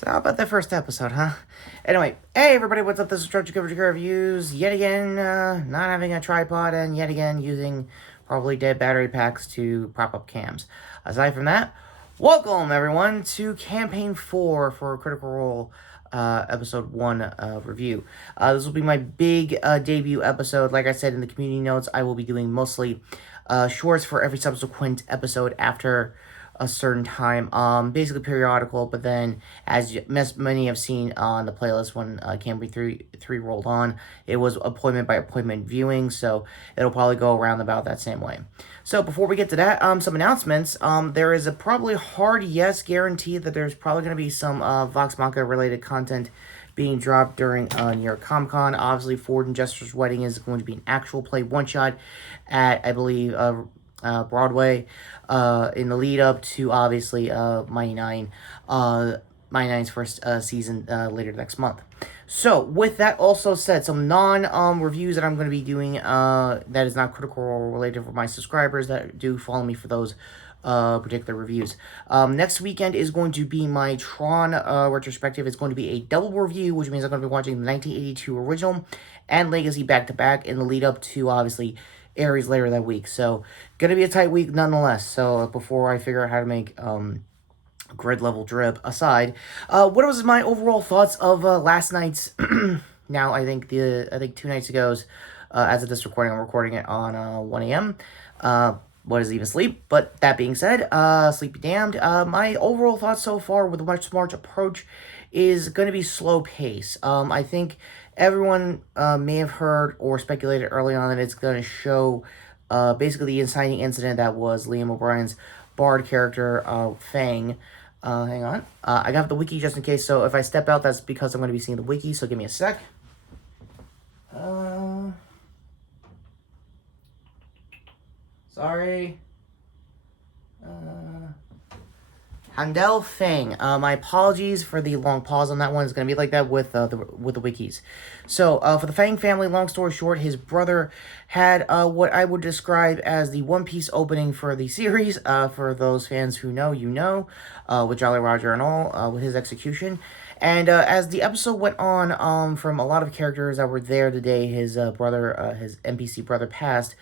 So how about that first episode, huh? Anyway, hey everybody, what's up? This is Retrokid Reviews. Yet again, not having a tripod, and yet again using probably dead battery packs to prop up cams. Aside from that, welcome everyone to Campaign 4 for Critical Role Episode 1 review. This will be my big debut episode. Like I said in the community notes, I will be doing mostly shorts for every subsequent episode after a certain time, basically periodical, but then as many have seen on the playlist when Campaign 3 rolled on, it was appointment by appointment viewing, so it'll probably go around about that same way. So before we get to that, some announcements. There is a probably hard yes guarantee that there's probably going to be some Vox Machina related content being dropped during New York Comic Con. Obviously, Ford and Jester's Wedding is going to be an actual play one-shot at, I believe, Broadway, in the lead up to obviously Mighty Nine's first season later next month. So with that also said, some reviews that I'm going to be doing that is not Critical Role related for my subscribers that do follow me for those particular reviews. Next weekend is going to be my Tron retrospective. It's going to be a double review, which means I'm going to be watching the 1982 original and Legacy back to back in the lead up to obviously Aries later that week. So gonna be a tight week nonetheless. So before I figure out how to make grid level drip aside, what was my overall thoughts of last night's now I think 2 nights ago's as of this recording, I'm recording it on 1 a.m. What is even sleep? But that being said, sleep be damned. My overall thoughts so far with the March approach is going to be slow pace. I think everyone may have heard or speculated early on that it's going to show basically the inciting incident that was Liam O'Brien's Bard character, Fang. Hang on. I got the wiki just in case, so if I step out, that's because I'm going to be seeing the wiki, so give me a sec. Sorry. Handel Fang. My apologies for the long pause on that one. It's going to be like that with the wikis. So, for the Fang family, long story short, his brother had what I would describe as the One Piece opening for the series. For those fans who know, you know, with Jolly Roger and all, with his execution. And as the episode went on, from a lot of characters that were there the day his brother, his NPC brother passed,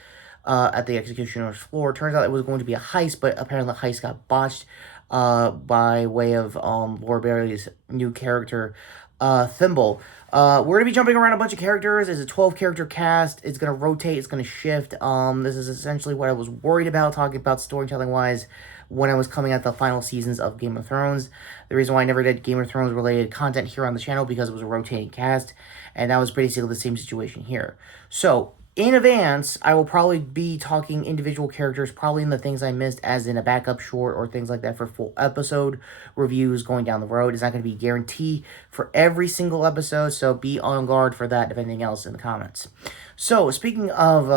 at the executioner's floor. Turns out it was going to be a heist, but apparently the heist got botched by way of Laura Bailey's new character, Thimble. We're going to be jumping around a bunch of characters. It's a 12-character cast. It's going to rotate. It's going to shift. This is essentially what I was worried about, talking about storytelling-wise, when I was coming at the final seasons of Game of Thrones. The reason why I never did Game of Thrones-related content here on the channel, because it was a rotating cast, and that was basically the same situation here. So, in advance, I will probably be talking individual characters, probably in the things I missed, as in a backup short or things like that for full episode reviews going down the road. It's not going to be a guarantee for every single episode, so be on guard for that, if anything else, in the comments. So, speaking of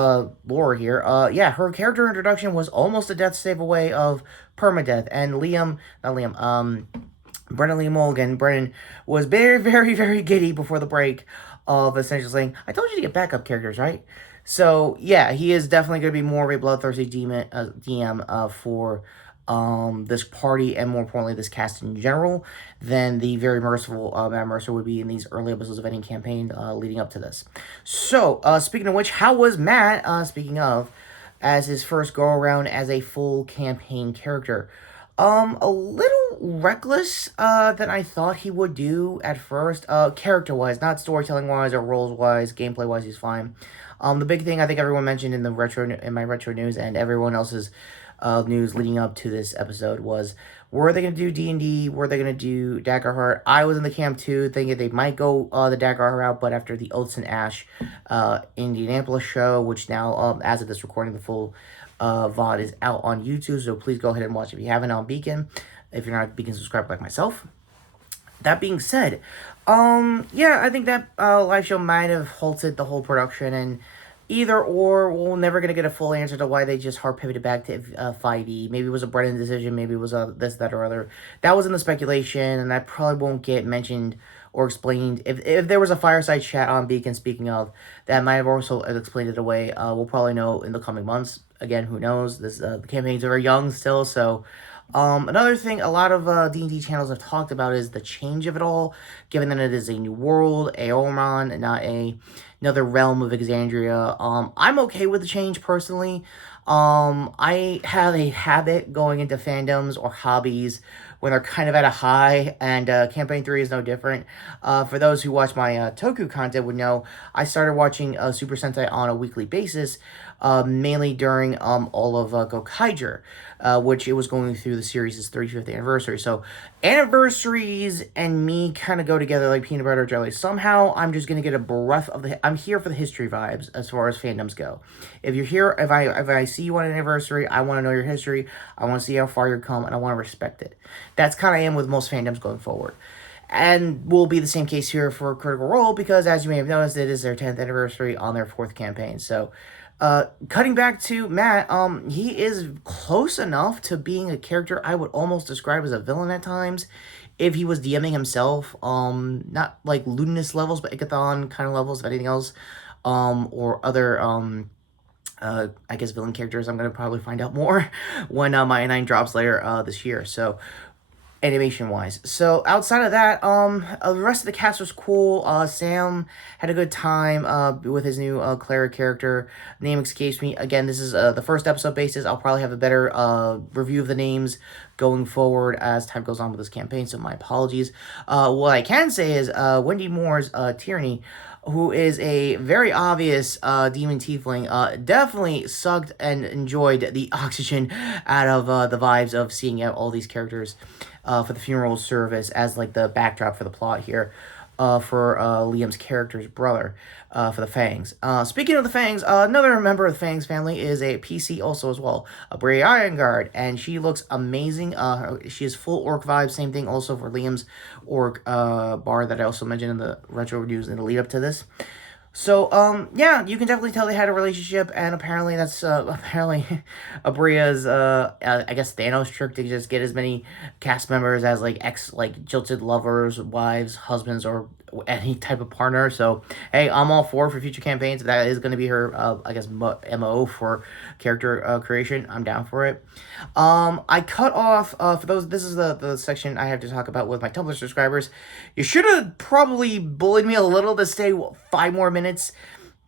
Laura here, yeah, her character introduction was almost a death save away of permadeath, and Brennan Lee Mulligan, Brennan, was very, very, very giddy before the break of essentially saying, I told you to get backup characters, right? So, yeah, he is definitely going to be more of a bloodthirsty DM for this party, and more importantly, this cast in general, than the very merciful Matt Mercer would be in these early episodes of any campaign leading up to this. So, speaking of which, how was Matt, speaking of, as his first go-around as a full campaign character? A little reckless than I thought he would do at first, character-wise, not storytelling-wise or roles-wise. Gameplay-wise, he's fine. The big thing I think everyone mentioned in my retro news and everyone else's news leading up to this episode was, were they going to do D&D? Were they going to do Daggerheart? I was in the camp too, thinking they might go the Daggerheart route, but after the Oaths and Ash Indianapolis show, which now, as of this recording, the full VOD is out on YouTube, so please go ahead and watch if you haven't on Beacon, if you're not a Beacon subscriber like myself. That being said, yeah, I think that live show might have halted the whole production, and either or, we're never going to get a full answer to why they just hard pivoted back to 5e. Maybe it was a Brennan decision, maybe it was this, that, or other. That was in the speculation, and that probably won't get mentioned or explained. If there was a fireside chat on Beacon, speaking of, that might have also explained it away. We'll probably know in the coming months. Again, who knows? The campaigns are very young still, so Another thing a lot of D&D channels have talked about is the change of it all, given that it is a new world, Aormon, and not another realm of Exandria. I'm okay with the change personally. I have a habit going into fandoms or hobbies when they're kind of at a high, and Campaign 3 is no different. For those who watch my Toku content would know, I started watching Super Sentai on a weekly basis, mainly during all of Gokaiger, which it was going through the series' 35th anniversary. So anniversaries and me kind of go together like peanut butter jelly. Somehow I'm just gonna get a breath of I'm here for the history vibes as far as fandoms go. If you're here, if I see you on an anniversary, I want to know your history. I want to see how far you've come, and I want to respect it. That's kind of I am with most fandoms going forward. And will be the same case here for Critical Role, because as you may have noticed, it is their 10th anniversary on their 4th campaign. So, cutting back to Matt, he is close enough to being a character I would almost describe as a villain at times, if he was DMing himself. Not like Ludinous levels, but Ikathon kind of levels, if anything else, or other, I guess villain characters. I'm gonna probably find out more when my 9 drops later this year. So animation wise. So outside of that, the rest of the cast was cool. Sam had a good time with his new Clara character. Name escapes me. Again, this is the first episode basis. I'll probably have a better review of the names going forward as time goes on with this campaign, so my apologies. What I can say is Wendy Moore's Tierney, who is a very obvious demon tiefling, definitely sucked and enjoyed the oxygen out of the vibes of seeing out all these characters for the funeral service as like the backdrop for the plot here for Liam's character's brother for the Fangs. Speaking of the Fangs, another member of the Fangs family is a PC also as well, a Bray Ironguard, and she looks amazing. She has full orc vibes, same thing also for Liam's orc bar that I also mentioned in the retro reviews in the lead up to this. So, yeah, you can definitely tell they had a relationship, and apparently that's, apparently Abria's, I guess Thanos trick to just get as many cast members as, like, jilted lovers, wives, husbands, or any type of partner. So, hey, I'm all for future campaigns. If that is going to be her, I guess, MO for character creation, I'm down for it. I cut off, for those, this is the section I have to talk about with my Tumblr subscribers. You should have probably bullied me a little to stay 5 more minutes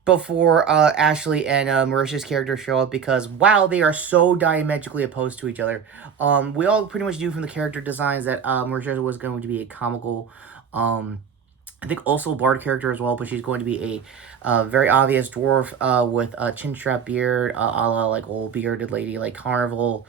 before Ashley and Marisha's character show up, because wow, they are so diametrically opposed to each other. We all pretty much knew from the character designs that Marisha was going to be a comical, I think also Bard character as well, but she's going to be a very obvious dwarf with a chin strap beard, a la like old bearded lady, like carnival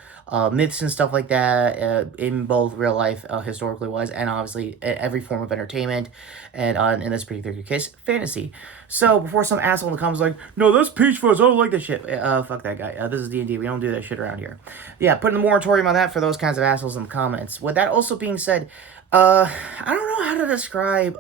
myths and stuff like that, in both real life, historically wise, and obviously every form of entertainment, and in this particular case, fantasy. So before some asshole in the comments like, no, that's Peach Fuzz, I don't like that shit. Fuck that guy. This is D&D. We don't do that shit around here. Yeah, putting a moratorium on that for those kinds of assholes in the comments. With that also being said, I don't know how to describe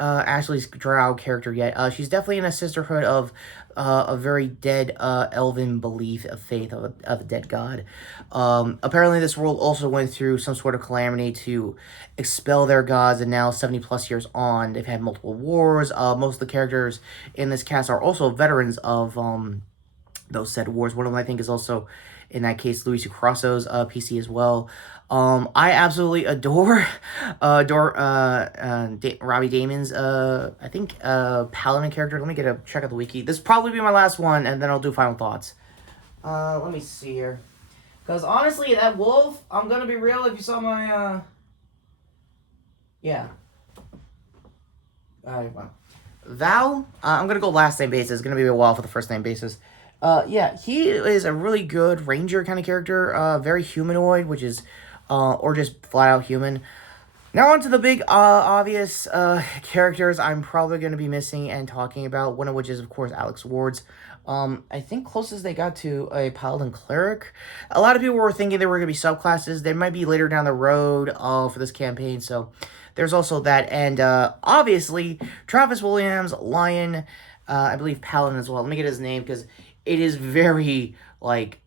Ashley's drow character yet. She's definitely in a sisterhood of a very dead elven belief of faith of a dead god. Apparently this world also went through some sort of calamity to expel their gods, and now 70 plus years on, they've had multiple wars. Most of the characters in this cast are also veterans of those said wars. One of them I think is also, in that case, Luis Crosso's PC as well. I absolutely adore Robbie Damon's I think Paladin character. Let me get a check out the wiki. This will probably be my last one, and then I'll do final thoughts. Let me see here, because honestly, that wolf, I'm gonna be real. If you saw my yeah, well, Val, I'm gonna go last name basis. It's gonna be a while for the first name basis. Yeah, he is a really good ranger kind of character. Very humanoid, which is, or just flat out human. Now on to the big, obvious, characters I'm probably going to be missing and talking about. One of which is, of course, Alex Ward's. I think closest they got to a Paladin Cleric. A lot of people were thinking there were going to be subclasses. They might be later down the road, for this campaign, so there's also that. And, obviously, Travis Williams, Lion, I believe Paladin as well. Let me get his name, because it is very, like,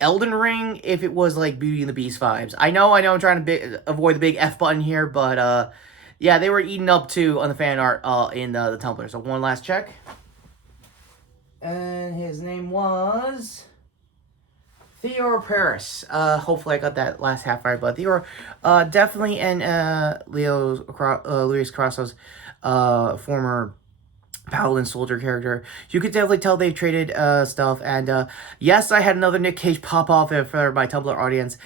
Elden Ring if it was, like, Beauty and the Beast vibes. I know, I'm trying to avoid the big F button here, but, yeah, they were eaten up, too, on the fan art in the Tumblr. So, one last check. And his name was Theodore Paris. Hopefully I got that last half right, but Theodore, definitely, and Luis Crosso's, former Paladin soldier character. You could definitely tell they've traded stuff. And yes, I had another Nick Cage pop off for my Tumblr audience.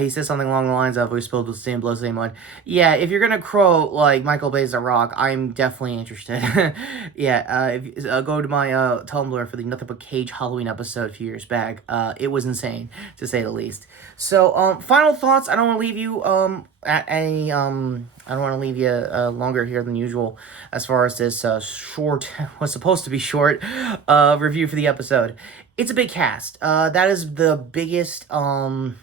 He said something along the lines of, "We spilled the same blood, same mud." Yeah, if you're gonna crow like Michael Bay's The Rock, I'm definitely interested. Yeah, go to my Tumblr for the Nothing But Cage Halloween episode a few years back. It was insane, to say the least. So, final thoughts. I don't want to leave you at any I don't want to leave you longer here than usual as far as this short, was supposed to be short, review for the episode. It's a big cast. That is the biggest difference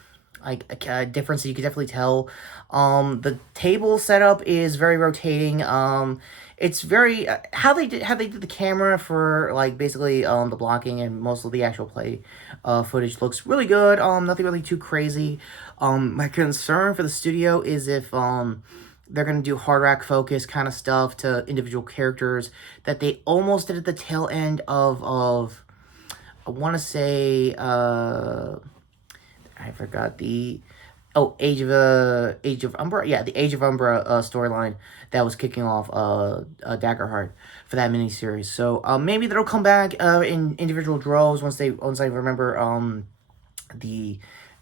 that you can definitely tell. The table setup is very rotating. It's very how they did the camera for like basically the blocking and most of the actual play footage looks really good. Nothing really too crazy. My concern for the studio is if they're going to do hard rack focus kind of stuff to individual characters that they almost did at the tail end of I want to say I forgot the Age of Umbra. Yeah, the Age of Umbra storyline that was kicking off Daggerheart for that miniseries. So maybe that'll come back in individual droves once I remember the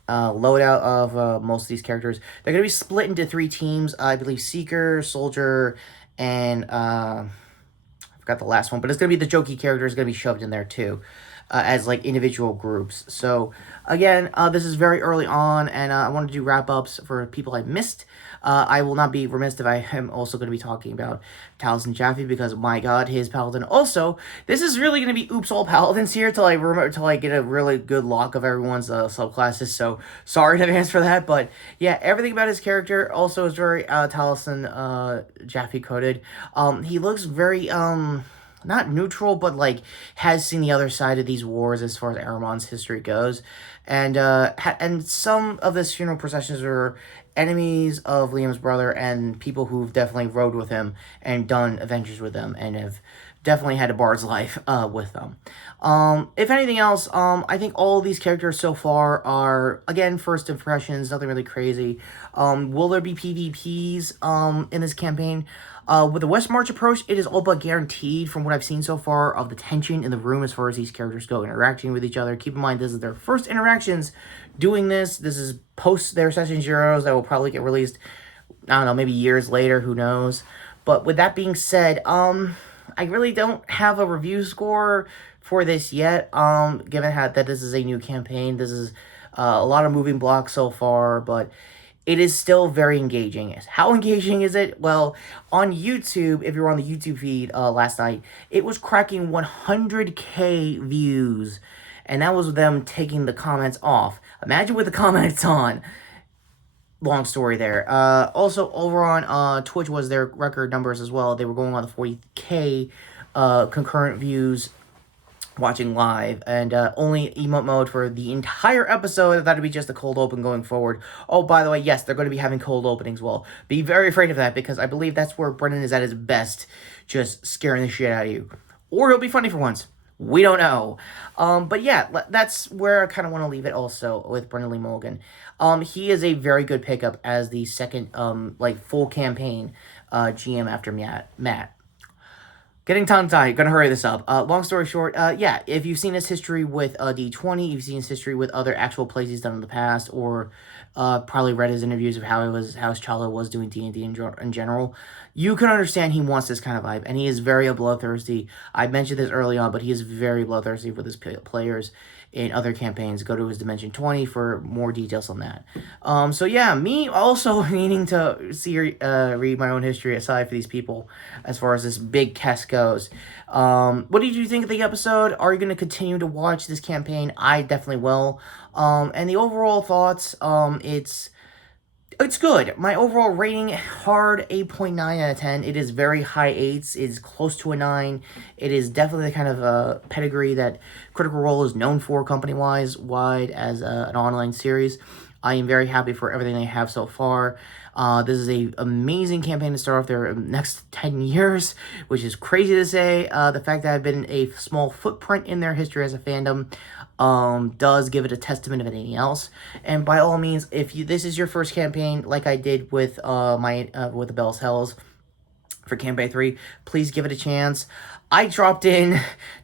loadout of most of these characters. They're going to be split into 3 teams. I believe Seeker, Soldier, and I forgot the last one, but it's going to be the jokey characters going to be shoved in there too. As like individual groups. So again, this is very early on, and I wanted to do wrap-ups for people I missed. I will not be remiss if I am also going to be talking about Taliesin Jaffe, because my god, his Paladin. Also, this is really going to be oops all Paladins here till I get a really good lock of everyone's subclasses, so sorry in advance for that, but yeah, everything about his character also is very Taliesin Jaffe coded. He looks very not neutral, but like has seen the other side of these wars as far as Aramon's history goes, and some of his funeral processions were enemies of Liam's brother and people who've definitely rode with him and done adventures with him and have definitely had a bard's life with them. If anything else, I think all of these characters so far are, again, first impressions, nothing really crazy. Will there be PvPs in this campaign? With the West March approach, it is all but guaranteed from what I've seen so far of the tension in the room as far as these characters go interacting with each other. Keep in mind, this is their first interactions doing this. This is post their Session Zeros that will probably get released, I don't know, maybe years later, who knows. But with that being said, I really don't have a review score for this yet, given that this is a new campaign. This is a lot of moving blocks so far, but it is still very engaging. How engaging is it? Well, on YouTube, if you were on the YouTube feed last night, it was cracking 100K views, and that was them taking the comments off. Imagine with the comments on. Long story there. Also, over on Twitch was their record numbers as well. They were going on the 40K concurrent views watching live, and only emote mode for the entire episode. That'd be just a cold open going forward. Oh, by the way, yes, they're going to be having cold openings. Well, be very afraid of that, because I believe that's where Brendan is at his best, just scaring the shit out of you. Or he'll be funny for once. We don't know. But yeah, that's where I kind of want to leave it also with Brendan Lee Mulligan. He is a very good pickup as the second, full campaign GM after Matt. Getting tongue-tied, gonna hurry this up. Long story short, yeah, if you've seen his history with D20, you've seen his history with other actual plays he's done in the past, or probably read his interviews of how his childhood was doing D&D in general, you can understand he wants this kind of vibe, and he is very bloodthirsty. I mentioned this early on, but he is very bloodthirsty with his players in other campaigns. Go to his Dimension 20 for more details on that. So yeah, me also needing to read my own history aside for these people as far as this big cast goes. What did you think of the episode? Are you going to continue to watch this campaign? I definitely will. And the overall thoughts, it's good. My overall rating, hard 8.9 out of 10. It is very high 8s. It is close to a 9. It is definitely the kind of pedigree that Critical Role is known for company-wise, wide as an online series. I am very happy for everything they have so far. This is a amazing campaign to start off their next 10 years, which is crazy to say. The fact that I've been a small footprint in their history as a fandom does give it a testament of anything else. And by all means, if this is your first campaign, like I did with with the Bell's Hells for campaign 3, please give it a chance. I dropped in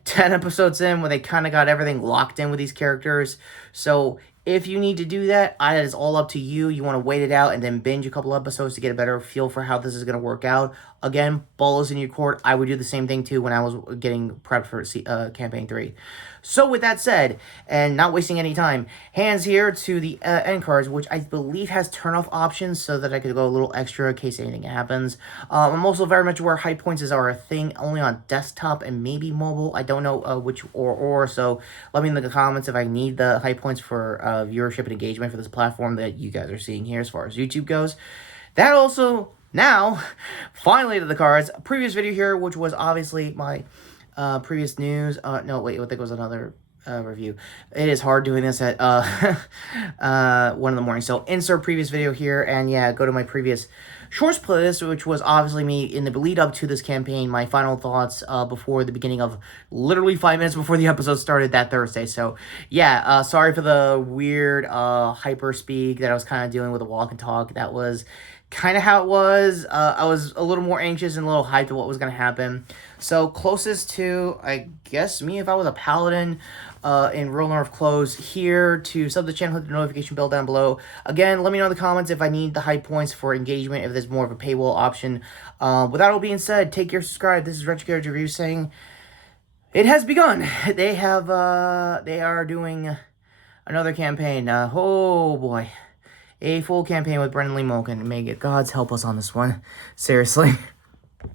10 episodes in when they kind of got everything locked in with these characters. So if you need to do that, that is all up to you. You want to wait it out and then binge a couple episodes to get a better feel for how this is going to work out. Again, ball is in your court. I would do the same thing too when I was getting prepped for campaign 3. So with that said, and not wasting any time, hands here to the end cards, which I believe has turn-off options so that I could go a little extra in case anything happens. I'm also very much aware high points are a thing only on desktop and maybe mobile. I don't know which or, so let me know in the comments if I need the high points for viewership and engagement for this platform that you guys are seeing here as far as YouTube goes. That also, now, finally to the cards. Previous video here, which was obviously my previous news. No, wait, I think it was another review. It is hard doing this at 1 in the morning. So insert previous video here, and yeah, go to my previous shorts playlist, which was obviously me in the lead up to this campaign, my final thoughts before the beginning of literally 5 minutes before the episode started that Thursday. So yeah, sorry for the weird hyper speak that I was kind of doing with the walk and talk. That was kind of how it was. I was a little more anxious and a little hyped of what was going to happen. So closest to, I guess, me if I was a paladin in Real North Close here. To sub the channel, hit the notification bell down below. Again, let me know in the comments if I need the high points for engagement, if there's more of a paywall option. With that all being said, take care, subscribe. This is Retrokid Review saying it has begun. They are doing another campaign. Oh boy. A full campaign with Brendan Lee Malkin. May God's help us on this one. Seriously.